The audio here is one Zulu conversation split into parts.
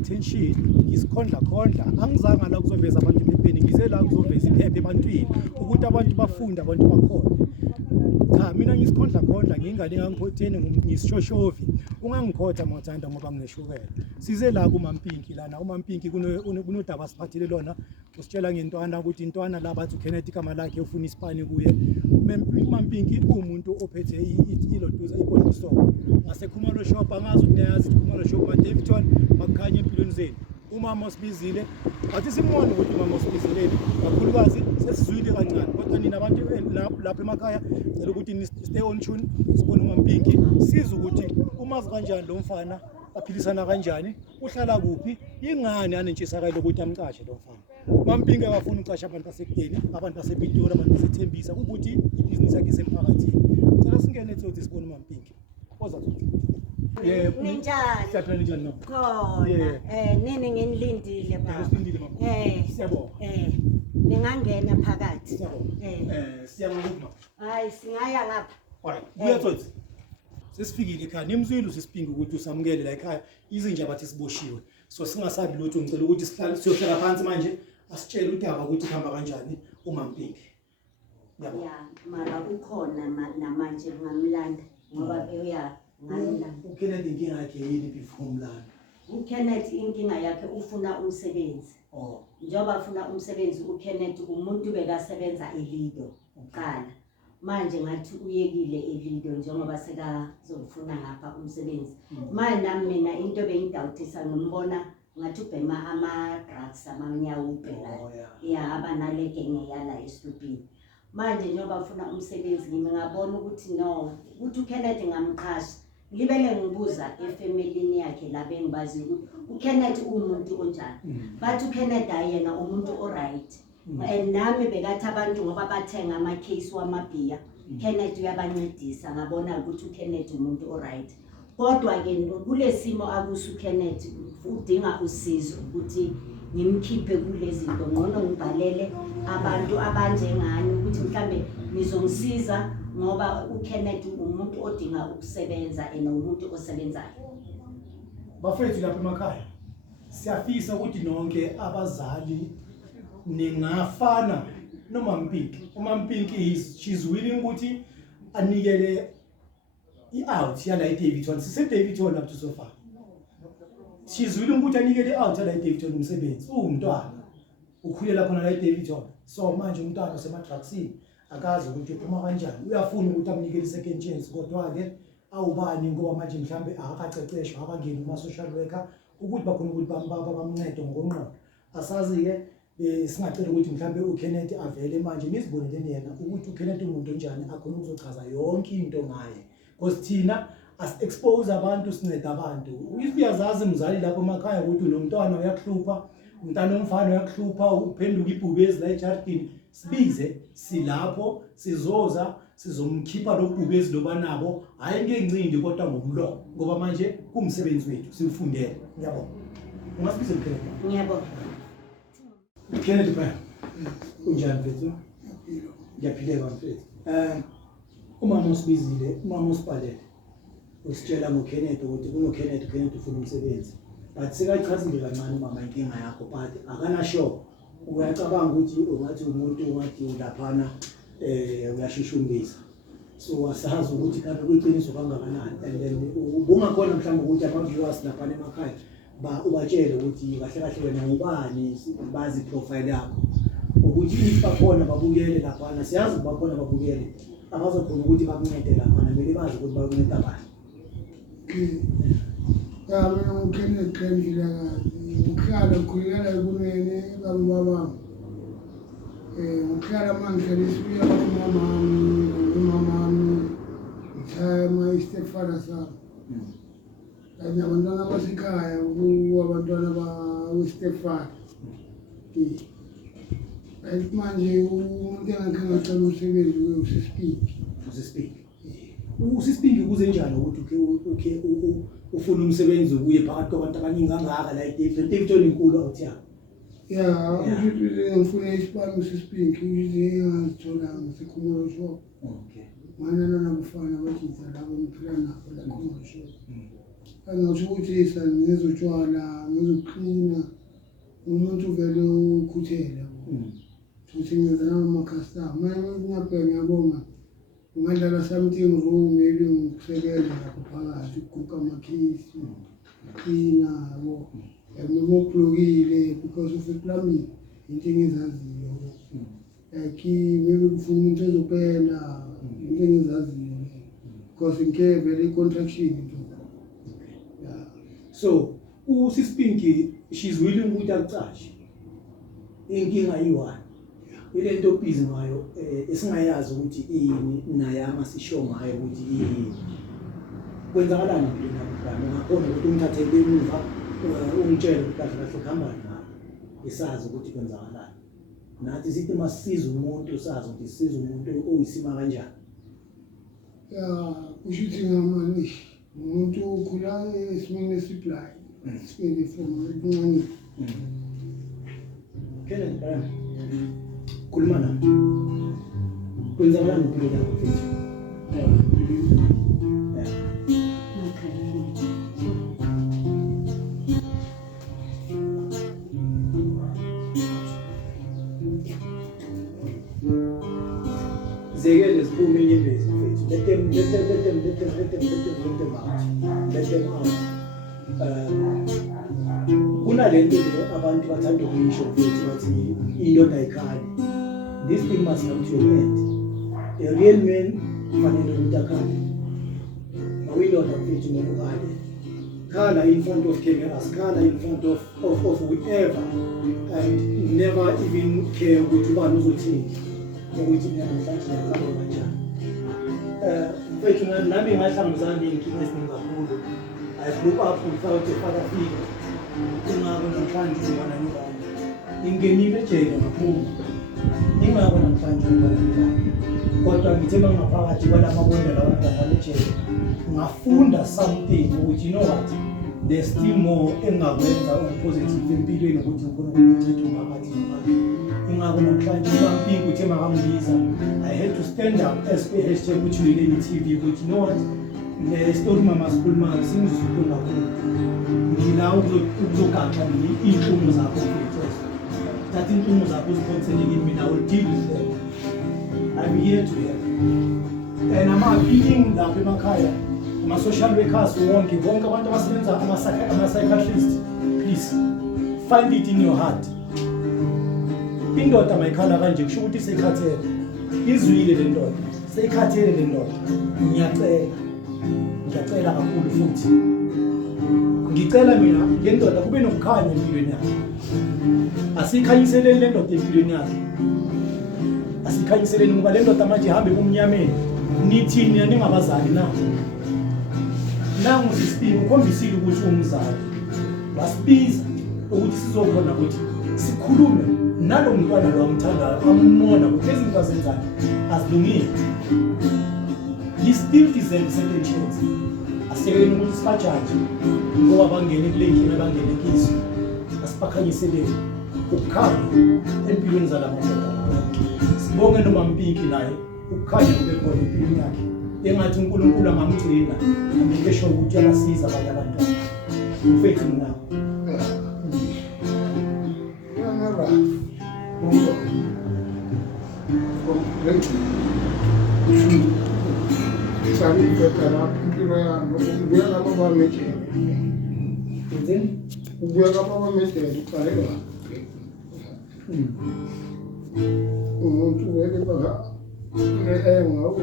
attention ngisikhondla angizanga la kuzoveza abantu ephepheni ngize la kuzoveza iphepha ebantwini ukuthi abantu bafunde abantu bakhona. Cha mina ngisikhondla ngingane ngangiphotheni ngisishoshovi ungangikhotha mathanda ngoba ngineshukela. Size la kuMam Pinky lana uMam Pinky kunodaba siphathele lona usitshela ngentwana ukuthi intwana la bathi uKenneth igama lakhe ufuna isipani kuye. Mam Pinky umuntu ophethe iloduza iBottle Store ngasekhumalo shop angazi ukuthi niyazi ikhumalo shop maDavidton makhanya empilweni zenu. Umama osibizile athi simona ukuthi umama osibizileni kakhulukazi sesizwile kancane kodwa nina abantu lapha emakhaya cela ukuthi ni stay on tune sibone uMam Pinky siza ukuthi umazi kanjani lo mfana aphilisana kanjani uhlala kuphi ingane anentshisakalo ukuthi amcashe lo mfana. Mam Pinky akafuna ucasha abantu basekudeni abantu basePitori abantu basethembisa ukuthi ibhizinisi yakhe isemphakathini. Cela singene ethi sibone uMam Pinky oza yebo ninjani siyaphila njani no khona nini nginilindile baba siyabonga ningangena phakathi siyabonga hayi singaya ngapha alright uyatsotsi sesifikile ekhaya nimzwile usisiphinga ukuthi usamukele la ekhaya izinja bathi siboshiwe so singasabi lutho ngicela ukuthi sihlale siyohlala phansi manje asitshele udaba ukuthi khamba kanjani uMam Pinky ya mara ukhona namanje ngamlanda ngoba uya uKenneth inkinga yakhe yini before umlando? uKenneth inkinga yakhe ufuna umsebenzi. Njengoba afuna umsebenzi uKenneth umuntu bekasebenza eLido uqala. Manje ngathi uyekile eLido njengoba sekazofuna ngapha umsebenzi. Manje nami mina into bengidawuthisa ngombona ngathi ubhema ama-drugs amanyawubhela. Ya abanale genge yala esitupini. Manje njengoba afuna umsebenzi ngingabona ukuthi no ukuthi uKenneth ngamqhashi ngibele ngibuza efamilini yakhe la bengibazi ukuthi uKenneth umuntu onjani bathi uKenneth ayena umuntu oright and nami bekathi abantu ngoba bathenga ama case wamabhiya Kenneth uyabancedisa ngabona ukuthi uKenneth umuntu oright kodwa ke kulesimo akusu Kenneth udinga usizo ukuthi ngimkhiphe kulezi zinto ngcono ngibhalele abantu abanjengani ukuthi mhlambe nizongisiza ngoba uKenneth umuntu odinga ukusebenza umuntu osebenzayo. Bafethu lapha emakhaya siyafisa ukuthi nonke abazali ningafana noMam Pinky. uMam Pinky she's willing ukuthi anikele i-out yala eDavidton sise-Davidton up to so far. She's willing ukuthi anikele i-out yala eDavidton umsebenzi umntwana ukhulela khona la eDavidton so manje umntwana usemadrugsini akazi ukuthi uphuma kanjani uyafuna ukuthi amnikele second chance kodwa ke awubani ngoba manje mhlambe akaceceshwa abangeni kuma social worker ukuthi bakhona ukuthi bamncede ngokonqondo asazi ke singacela ukuthi mhlambe uKenneth avele manje niziboneleni yena ukuthi uKenneth umuntu onjani akhona ukuzochaza yonke into ngaye because thina as expose abantu sinceda abantu uyazazi umzali lapho emakhaya ukuthi unomntwana uyakuhlupha umntana omfana uyakuhlupha uphenduka ibhubezi la ejardini sibize silapho sizoza sizomkhipha lobhubezi lobanabo hayi ngencindi kodwa ngomlomo ngoba manje kumsebenzi wethu simfundele ngiyabona ungasibize Kenneth ngiyabona Kenneth bra unjani mfethu ngiyaphileka mfethu umama usibizile umama usibhalele usitshela ngoKenneth ukuthi kunoKenneth ufuna umsebenzi but sekachazile kancane umama inkinga yakho but akana sure uyacabanga ukuthi ungathi umuntu ungathi ulaphana uyashushumbisa so asazi ukuthi kanti kuyiqiniso kangakanani and then ubungakhona mhlawumbe ukuthi ama-viewers laphana emakhaya ubatshele ukuthi kahle kahle wena ubani bazi profile yakho ukuthi if bakhona babukele laphana siyazi bakhona babukele abazokhona ukuthi bakuncede laphana kumele bazi ukuthi bakunceda bani. Mina uKenneth Vilakazi ukhala ukhulekela ekunene bababa ukhala manje lesibuya umamami ngithaya istepfather sami kanye abantwana basekhaya abantwana ba-stepfather manje umuntu engakhe ngacela umsebenzi usisipingi kuze njani ukuthi ufuna umsebenzi ubuye phakathi kwabantu abaningi kangaka la eDavidton inkulu awuthi yakho ngifuna isipani usisipingi ngizitholanga sikhumula shop manana nabafana bathi labo ngiphila nabo la khumula shop angashukuthisa ngizotshwala ngizoqina umuntu vele ukhuthele futhi ngizana amacustomer ngiyabheka ngiyabonga ungadlala something wrong maybe ngikusebenza lapho phakathi ukuguqa amakhisi qina yabo ngimoplugile because of plumbing into engizaziyo maybe kufuna umuntu ezopenda into engizaziyo because ngeke vele i-contraction yeah. So uSisi Pinky she's willing ukuthi akucashe inkinga yiwani ile nto obhizi ngayo esingayazi ukuthi ini naye amasisho ngayo ukuthi yini kwenzakalani empilweni yakho ngakhona ukuthi umthathele emuva umtshele ukuthi kahle kahle kuhamba naye isazi ukuthi kwenzakalani nathi sithi masisiza umuntu sazi ukuthi sisiza umuntu oyisima kanjani kusho ukuthi ngamanje umuntu ukhula esimeni esiply sipende from ubuncane Kenneth khuluma nami kwenzakalani empilweni yakho mfethu Zegele ziphume inyembezi mfethu let them out kunalento le abantu bathanda ukuyisho mfethu bathi indoda ayikhali. This thing must come to an end. A real man fanele ukuthi akhale awuyindoda mfethu ngokukhale khala in front of cameras khala in front of whoever and never even care ukuthi ubani uzothini ukuthi namhlanje ngiyakho kanjani mfethu nami ngahlangabezana nenkinga eziningi kakhulu. I grew up without a father figure ingakho namhlanje ubona ngibani ingenile ejele kakhulu ingakho namhlanje ubona ngibani kodwa ngithe mangaphakathi kwalamabondela abantwana ejele ngafunda something ukuthi you know what there's still more engakwenza positive empilweni ukuthi ukhona ukuthi ungathi ingakho namhlanje Mam Pinky uthe makambiza I had to stand up as #Uthuleleni TV ukuthi you know what le story mama sikhuluma singizusupho kakhulu ngila ukuzogaxa iinhlungu zakho mfethu thatha iinhlungu zakho uziphonsele kimi I will deal with them. I'm here to help and I'm appealing lapha emakhaya ama-social workers wonke abantu abasebenza ama-psychiatrist please find it in your heart indoda mayikhala kanje kusho ukuthi seyikhathele izwile le ndoda seyikhathele le ndoda ngiyacela kakhulu futhi ngicela mina ngendoda kube nokukhanya empilweni yakhe asikhanyiseleni le ndoda empilweni yakhe asikhanyiseleni ngoba le ndoda manje ihambe kumnyameni nithini ningabazali na nangu sisiphi ukhombisile ukuthi umzali wasibiza ukuthi sizobona ukuthi sikhulume nalo mntwana lo amthandayo amumona ukuthi izinto azenzani azilungile. He still deserves second chance. Asekeleni ukuthi sibajaji ngoba bangene kule nkinga bangene kiso asiphakanyiseleni ukukhanya empilweni zalamadoda sibonge noMam Pinky naye ukukhanya kube khona empilweni yakhe engathi uNkulunkulu angamgcina amekesho ukuthi uyabasiza abanye abantwana mfethu mina Sabe que era impiro ya no buya kama bamete then buya kama bamete parela umuntu wele baka ngawo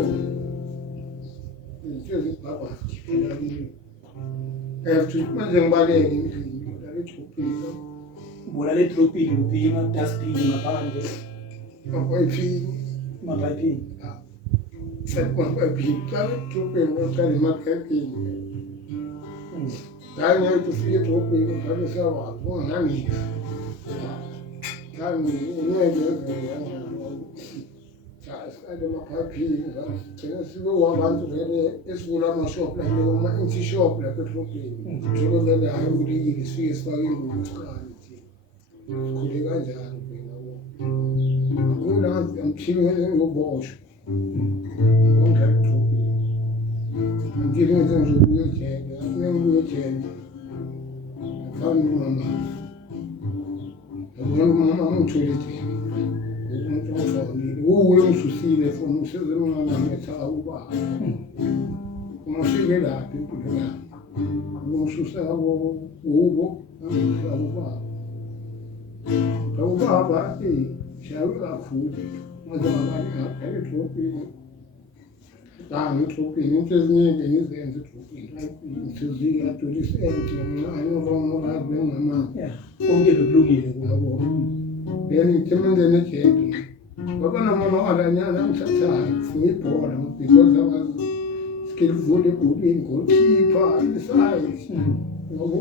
nje baba kipela ni tu manje ngbaleke ngini dale chupilo bola le tropini upima dustbin mapande mapipi mapipi Sequel people to be more than marketing. I know to see it open for the server, one honey. Can you know I don't know how people want to get a school shop like the empty shop like a trophy. So that I would really see a story with quality. Good answer, I'm chilling in your boss. ngike ngizenze ukuyejele ngiyekuyejele ngifana mama mama ngitholile umuntu ofanele uyongsusile for umsebenzi ngetha uba umashike laphi impilo yami umsusa ubo uba ubaba shawe kakhulu manje abanye ngaphelele edrobheni ngidrobheni into eziningi ngizenze edrobheni inhliziyo adolescent ayinorongorazi bengamanje konke bekulungile yabo then ngithemengene ejele ngoba noma alanyana ngithathayo ngibhola because I was skillful ebholeni goalkeeper inside yabo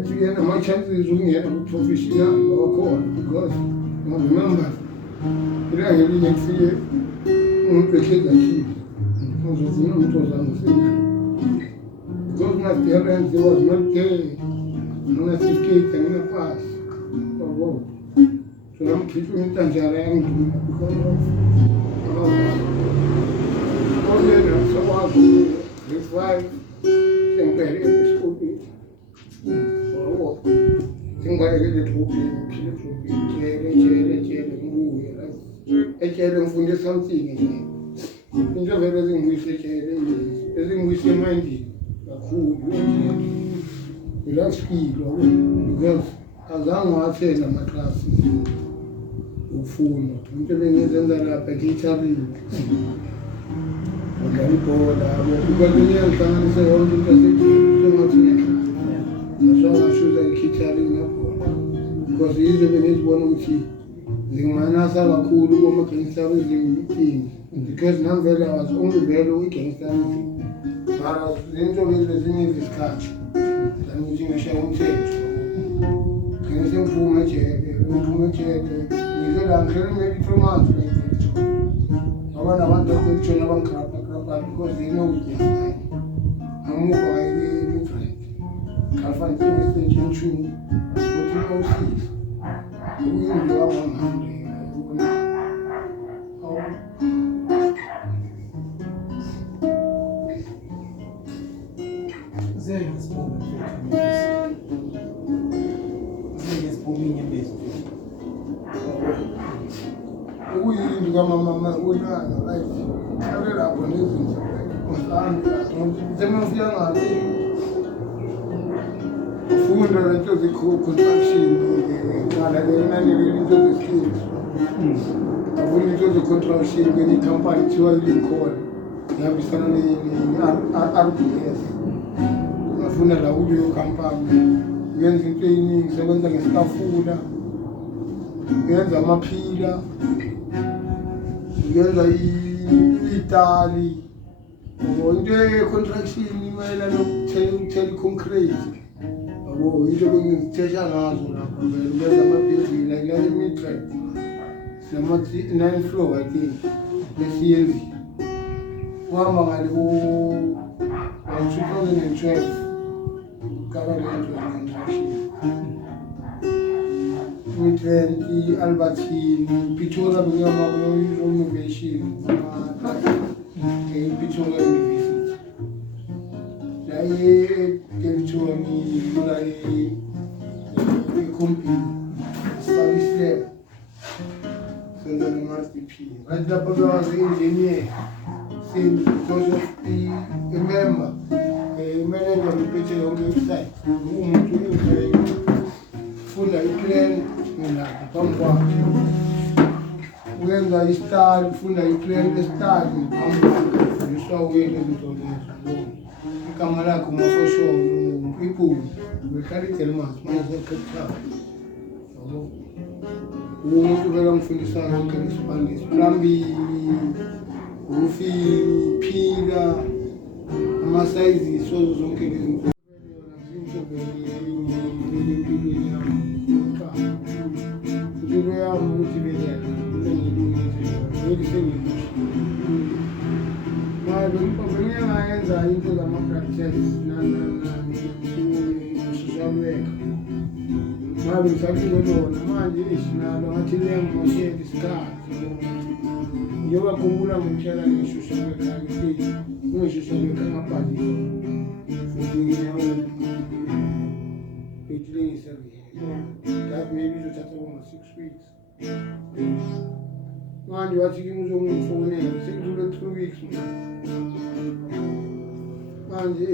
ngiyena ama-chances ukungena ku-professional bawakhona because remember ilanga elinye kufike umuntu ekhezakhiwe uzofuna umuntu ozangisile because my parents they was not there nginasitifiketi anginapasi yabo so ngamkhipha intanjana yangiduma because of onena sakwazi revive sengibhele esikoleni yabo sengibhalekele edrobheni ngiphile edrobheni jele ngibuye ejele ngifunde something nje into vele ezingibuyise ejele ezingibuyise emandini kakhulu ejele ilaskilo because azange wathela amaklasi ukufunda into bengizenza lapha ngiyithabile ngiyibhola because ngiyangihlanganisa yonke into yasejengathi ngasho ikhithali ngiyabhola because yizo bengizibona ukuthi zingimanasa kakhulu kuma-gangster ezinkingi because nangivele I was only vele uyi-gangster mara zinto lezi ezinye izisikhathi ukuthi ngishaya umthetho ngisengiphuma ejele ngize la ngihlela maybe 2 months like that ngoba nabantu abekutshona bangigrabha because they know ukuthi angimuva ngayimufriend ngafana njengestation 2 ukuthi awusiza ukuyindlu wamamande ukuyindlu kamamama unana right akelapho nezinto semafika ngathi ufunda lento ze-construction ngala ngenanele into ze-skills afuna into ze-construction kwenye ikhampani kuthiwa ilinkhona ngihambisana ne-RBS ngafuna la kuleyo khampani ngenza into eyiningi sebenza ngesikafula ngenza amaphila ngenza itali into ye-construction imayelana nokuthela i-concrete yabo into bengizithesha ngazo lapho vele ngenza ama-building like nale mid-track sinama-9 floor I think lesiyenzile uhamba ngale ku-2012 government construction Midrand, Albertine, Pichora Innovation, Pichora University. Laye Pichoni, Laye Company, Service Lab, Sendana Master P. Right up was the engineer, since because of the member, a manager of the picture on the website, full of plan. Pampa uyenza istyle ufuna i-plan estyle pampa uyele izinto lezo igama lakho mafosholo people bekhalitele manje mayezekhethaba yabo umuntu vele ngifundisayo yonke lesipandisi plambili ufili phila ama-sizes sozo zonke lezinto impilo yami ukuthi bengiyengayenza into zama-blood test social worker ngabe ngisaphile lona manje isinalo ngathi liyangimoshela isikhathi njengoba khumbula ngomtshela ngishusha bekhaya ngithi ngishusha bekhaya ngabhalisa futhi nginyawo betlingisa that maybe izothatha kuma 6 weeks manje wathi ngizongifonela sekudlule 2 weeks manje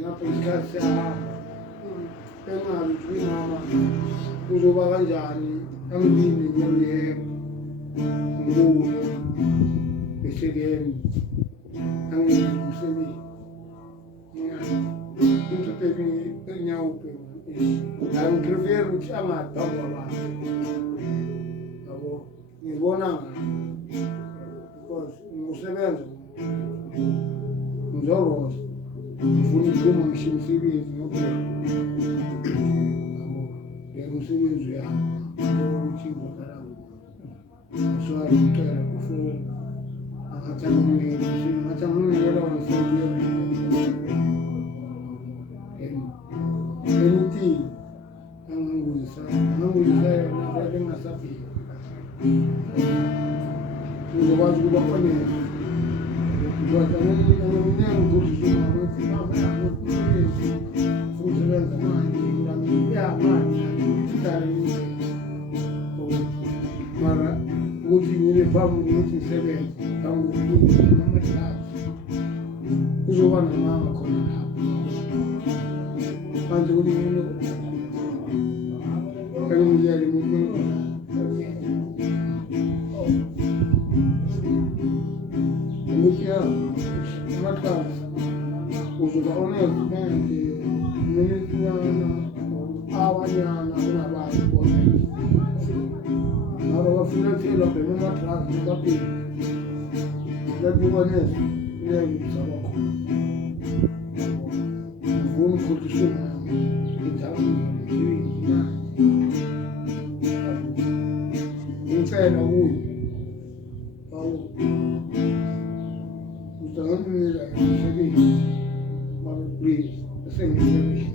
ngapha isikhathi siyahamba engazi ukuthi mama kuzoba kanjani angilini ngiyebo nguwe besekeni angikusebenzi into baby enyawo I prefer ukuthi angadaba abantu yabo ngibona because umusebenzi ngizoroza ngifuna ukuphuma ngishimsebenzi ngokuphela umsebenzi yami ukuthi ngokalawo so ngicela ukufuna angathamungela wonke anything anganguzisa yona vele ngasafika ngizokwazi ukuba honest because angomnyango ukuthi futhi benza manje manje mara ukuthi ngibe phambi ukuthi ngisebenze angifuthi amahlathi kuzoba namanga khona lapho manje ukuthi ngiyele umuntu ukuthi amahlathi uzoba honest manje neminyana abanyana kunabantu bona nabo bafuna thela bema matrasi baphila labona ngiyabizaba khona ngifuna ukukhulisa indawo ngicela kuyo awu utangamela emsebenzi mara please sengisebenzi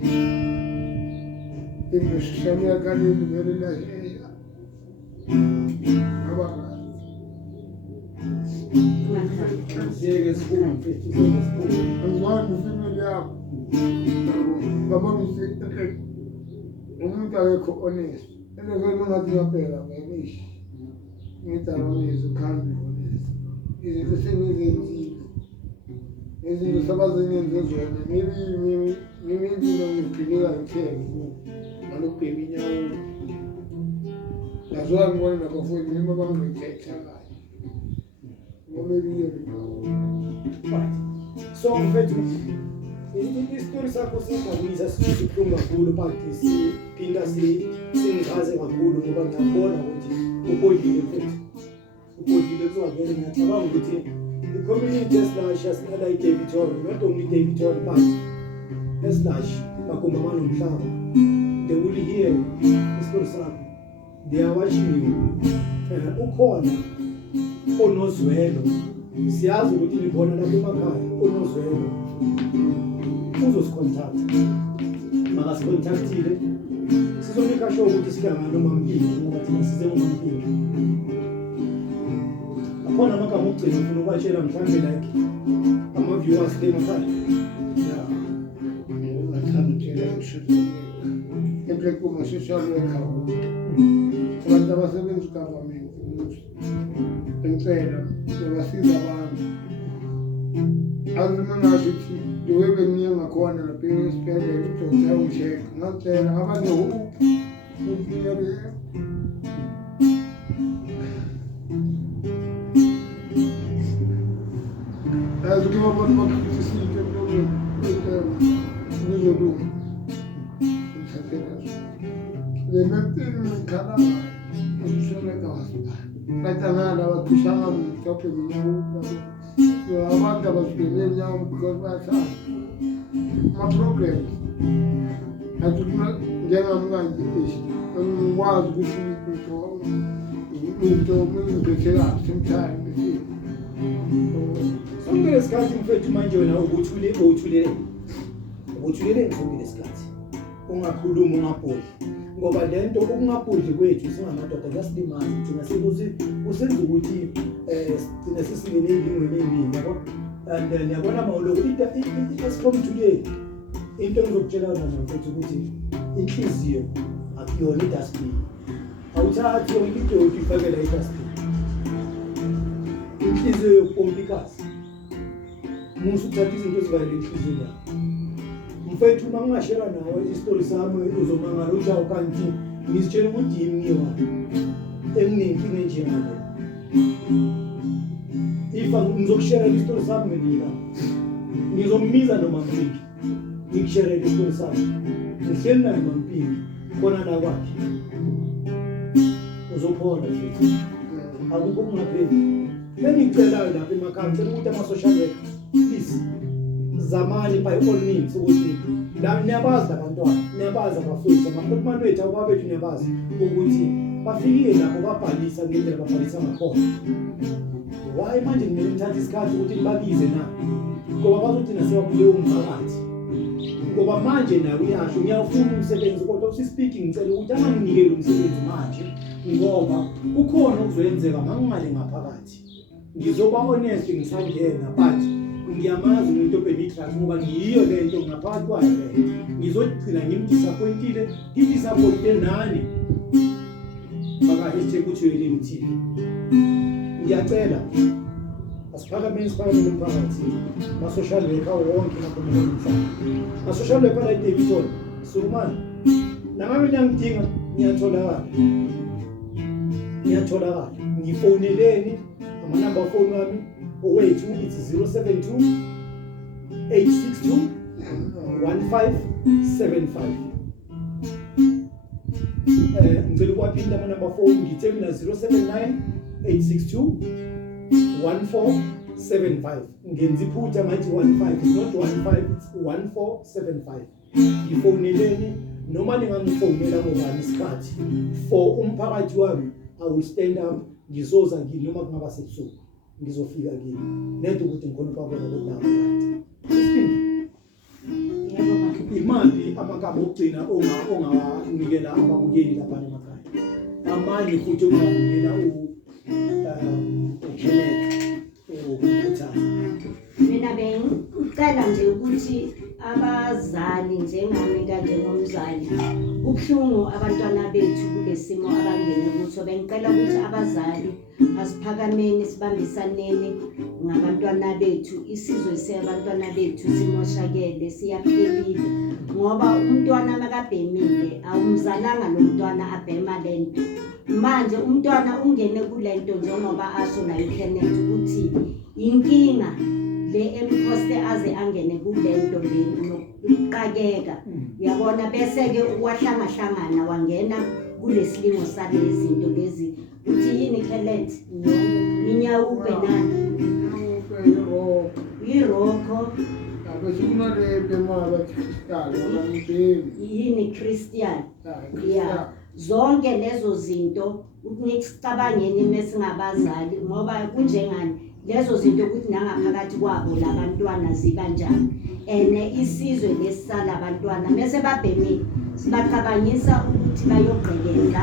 imeshishana kaleli vele la Siyeke sibume mfethu angibani family yakho baba ngise umuntu akekho honest enezwe ngathi ngapela ngeyishi ngidabonisa ukhambi honest izinto sengizenzile izinto sabazenyenze zona mimi izinto ngiphilela ngithenge ngalobhemi inyawo yazwa ngibona nabafowethu nima bangikhetha kahle so mfethu isitori sakho siyabhalisa sibuhlungu kakhulu but siphinda singichaze kakhulu ngoba ngiyabona ukuthi ubhodlile mfethu ubhodlile kuzovele ngiyacabanga ukuthi the community as large as like Davidton, not only Davidton but as large bagomba banomhlaba they will hear isitori sakho they are watching you ukhona onozwelo siyazi ukuthi likhona lapha emakhaya onozwelo uzosicontact makasicontactile sizonika sure ukuthi sihlangana noMam Pinky ngoba thina size ngoMam Pinky akhona amagama okugcina ufuna ukubatshela mhlawumbe like ama-viewers emakhaya ngathanda ukutshela emhle kuma-social worker abantu abasebenza ugovernment ngicela ngibasiza abantu azimangasho ukuthi iwe beniye ngakhona lapha esibhedlela udokotela ushek ngacela abantu azi kuba abantu bakritisike ngizolunga le mentini ngikhala ngishoneka wasibani batangala bakushanga mtophe minyawo abantu abazibhele nyawo because bathanda ama-problems athuma njengamkanje ngikwazi ukuthi into ngiphethe kahle sometimes sonke lesikhathi mfethu manje wena ubuthulele sonke lesikhathi ungakhuluma ungabholi ngoba lento ukungaphuzi kwethu singamadoda kuyasilimaza thina sibuthi usenza ukuthi sina sisike nezingweni yabo and then yabona mawulo it has come today into engizokutshela yona mfethu ukuthi inhliziyo akuyona idustbin awuthathi yonke into uyifakela idustbin inhliziyo yokupompikazi musu uthatha izinto ezivayele inhliziyo yakho mfethu uma ngingashela nawe istory sami uzomangala uthi awukanti ngizitshela ukuthi yimi ngiwa enginenkinga enjengale ifa ngizokushare istory sami nginika ngizommiza noma Pinky ngikushare istory sami ngihleli naye Mam Pinky khona la kwakhe uzophola futhi akukho kungapheli bengicelayo lapha emakhaya ngicela ukuthi ama-social worker please zamani by all means ukuthi la niyabazi abantwana niyabazi abafowethu amakhulumane wethu ababethu niyabazi ukuthi bafikile lapho babhalisa ngendlela babhalisa ngakhona why manje kumele ngithathe isikhathi ukuthi nibabize na ngoba bazothi nasebabuye umphakathi ngoba manje nawe uyasho ngiyawufuna umsebenzi kodwa usispeaking ngicela ukuthi anganginikeli umsebenzi manje ngoba ukhona okuzoyenzeka mangingale ngaphakathi ngizoba honest ngisangena but ngiyamazi umuntu obenitras ngoba ngiyo lento ngaphakathi kwayo le ngizogcina ngimdisappointile ngidisappointe nani baka #Uthuleleni TV ngiyacela asiphakameni umphakathi ma-social worker wonke nakhona ma-social worker la Davidson sukumani nami ngiyangidinga ngiyatholakala ngifoneleni amanamba phone wami owethu it's 072 862 1575 ngicela ukwaphinda amanamba phone ngithe mina 079 862 1475 ngenza iphutha ngathi 15 it's not 15 it's 1475 ngifoneleni noma ningangifonela ngobani isikhathi for umphakathi wami I will stand up ngizoza kini noma kungaba sebusuku ngizofika kini nento ukuthi ngikhona kwabona kodwa imali amagama okugcina ongawanikela ababukeli lapha emakhaya amanye futhi ungawanikela mina bengicela nje ukuthi abazali njengami njengomzali kubuhlungu abantwana bethu kulesimo abangene kuso bengicela ukuthi abazali asiphakameni sibambisaneni ngabantwana bethu isizwe sebantwana bethu simoshakele siyaphelile ngoba umntwana makabhemile awumzalanga lo mntwana abhema lento manje umntwana ungene kulento njengoba asho nayo Kenneth ukuthi inkinga le emkhoste aze angene kulento le nokuqakeka uyabona bese ke uwahlangana wangena kulesilingo salezi zinto lezi uthi yini Kenneth minyawu benani iroko yini Christian yeah zonke lezo zinto ukunicabangeni mesingabazali ngoba kunjengani lezo zinto ukuthi nangaphakathi kwabo labantwana zibanjani isizwe lesisala abantwana mase babhemile sibacabangisa ukuthi bayogqekeza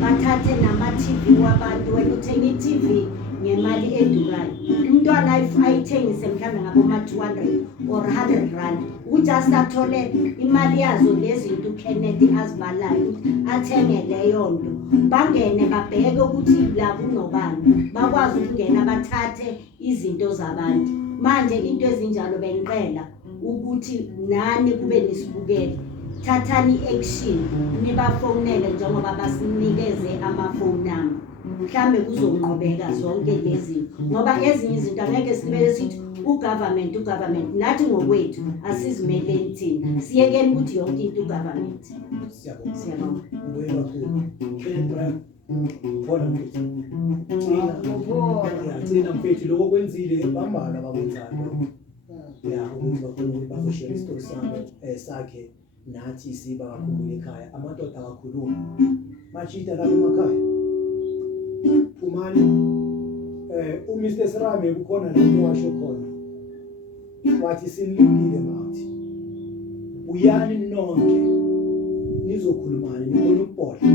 bathathe nama-TV wabantu wena uthenga i-TV ngemali edurayo umntwana ayithengise mhlawumbe ngaboma-200 or 100 rand ukuthi asathole imali yazo lezinto uKenneth azibalayo athenge leyo nto bangene babheke ukuthi la kunobani bakwazi ukungena bathathe izinto zabantu manje into ezinjalo bengicela ukuthi nani kube nisibukele thathani action nibafonele njengoba basinikeze amafoni nami mhlambe kuzonqobeka zonke lezi ngoba ezinye izinto angeke sibele sithi ugovernment nathi ngokwethu asizimeleni thina siyekeni ukuthi yonke into ugovernment siyabonga ubuye kakhulu bona ngicela mfethu lokho kwenzile bambala bakwenzayo ukuthi bakhona ukuthi bazoshare istory sakhe nathi siba kakhumbula ekhaya amadoda akakhuluma machita lapha emakhaya umani uMr Srame kukhona lapho washo khona wathi sinilindile ngathi uyani nonke nizokhulumana nikhona ukubhodla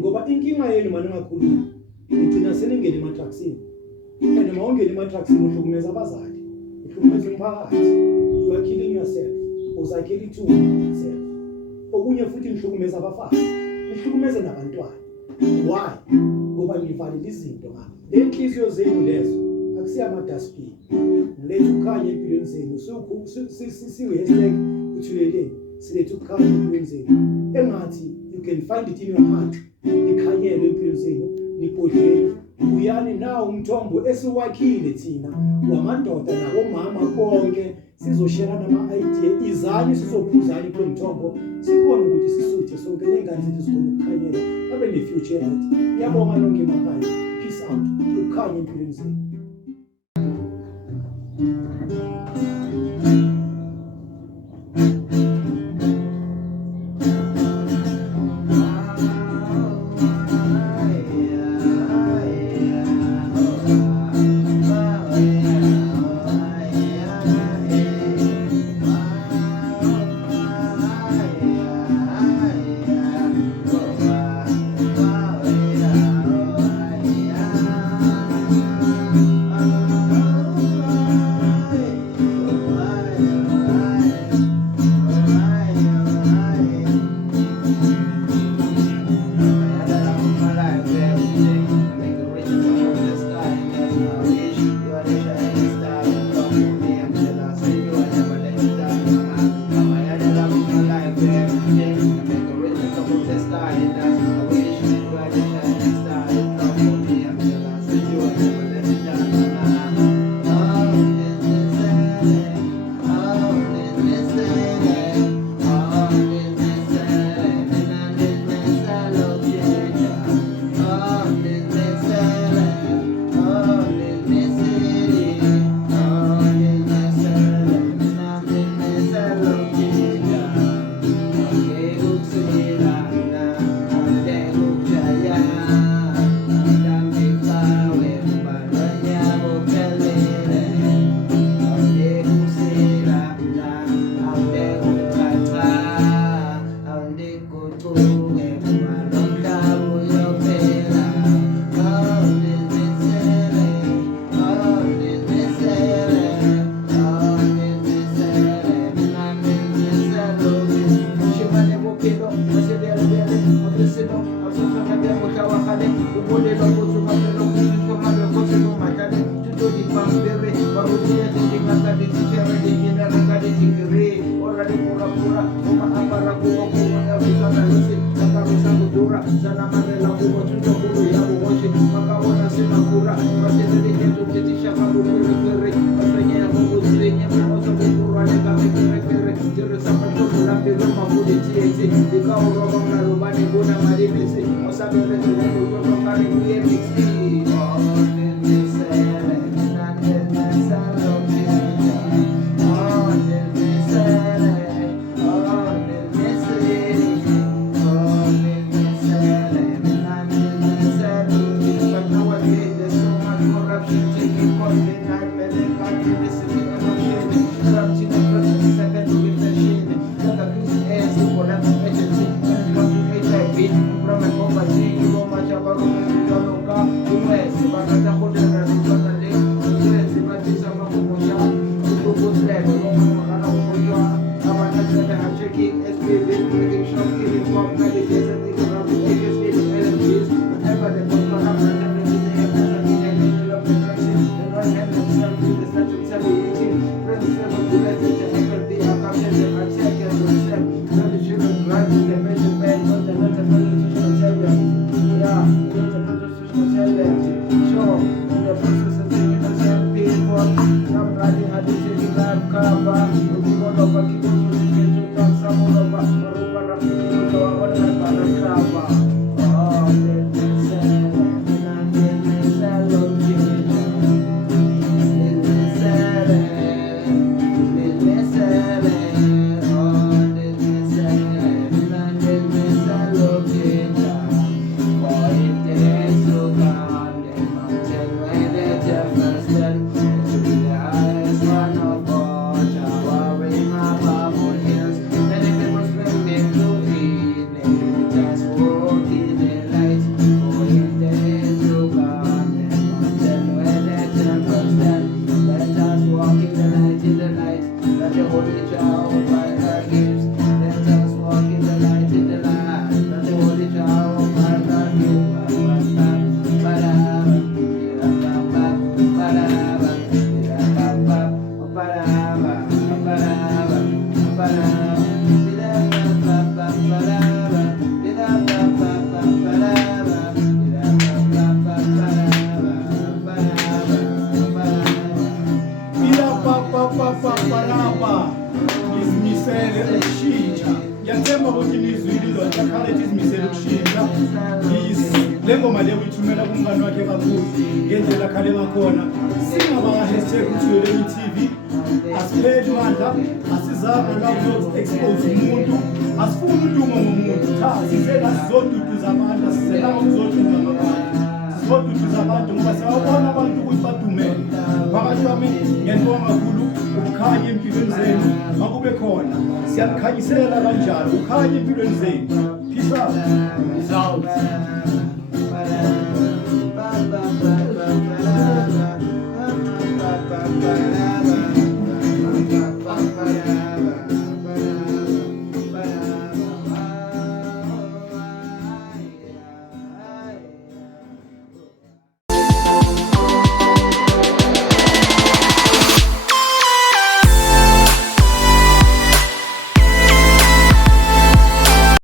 ngoba inkinga yenu maningakhuluma nigcina seningena ematraksini and mawungena ematraksini uhlukumeza abazali uhlukumeza umphakathi you are killing yourself uzakhela ithuba yourself okunye futhi nihlukumeza abafazi nihlukumeze nabantwana why ngoba nivalile izinto ngapha lenhliziyo zenu lezo akusiyama-dustbin niletha ukukhanya empilweni zenu siwe-hashtag Uthuleleni siletha ukukhanya empilweni zenu engathi you can find it in your heart nikhanyele empilweni zenu nibhodleni uyani nawo umthombo esiwakhile thina wamadoda nabomama bonke sizosherana ama-idea izani sizophuzani kulo mthombo sibone ukuthi sisuthe sonke nengane zethu zikhona ukukhanyela abe ne-future right ngiyabonga nonke emakhaya peace out ukukhanya empilweni zenu. Whatever the uthale uyithumela kumngani wakhe kakhulu ngendlela khale ngakhona singaba #Uthuleleni TV asipheli mandla asizama la expose umuntu asifuni uduma ngomuntu cha sizela sizoduduza abantu asizela ukuzoduduza abantu sizoduduza abantu ngoba siyabona abantu ukuthi badumele phakathi kwami ngiyabonga kakhulu ukukhanya empilweni zenu makube khona siyakhanyisela kanjalo ukhanya empilweni zenu peace out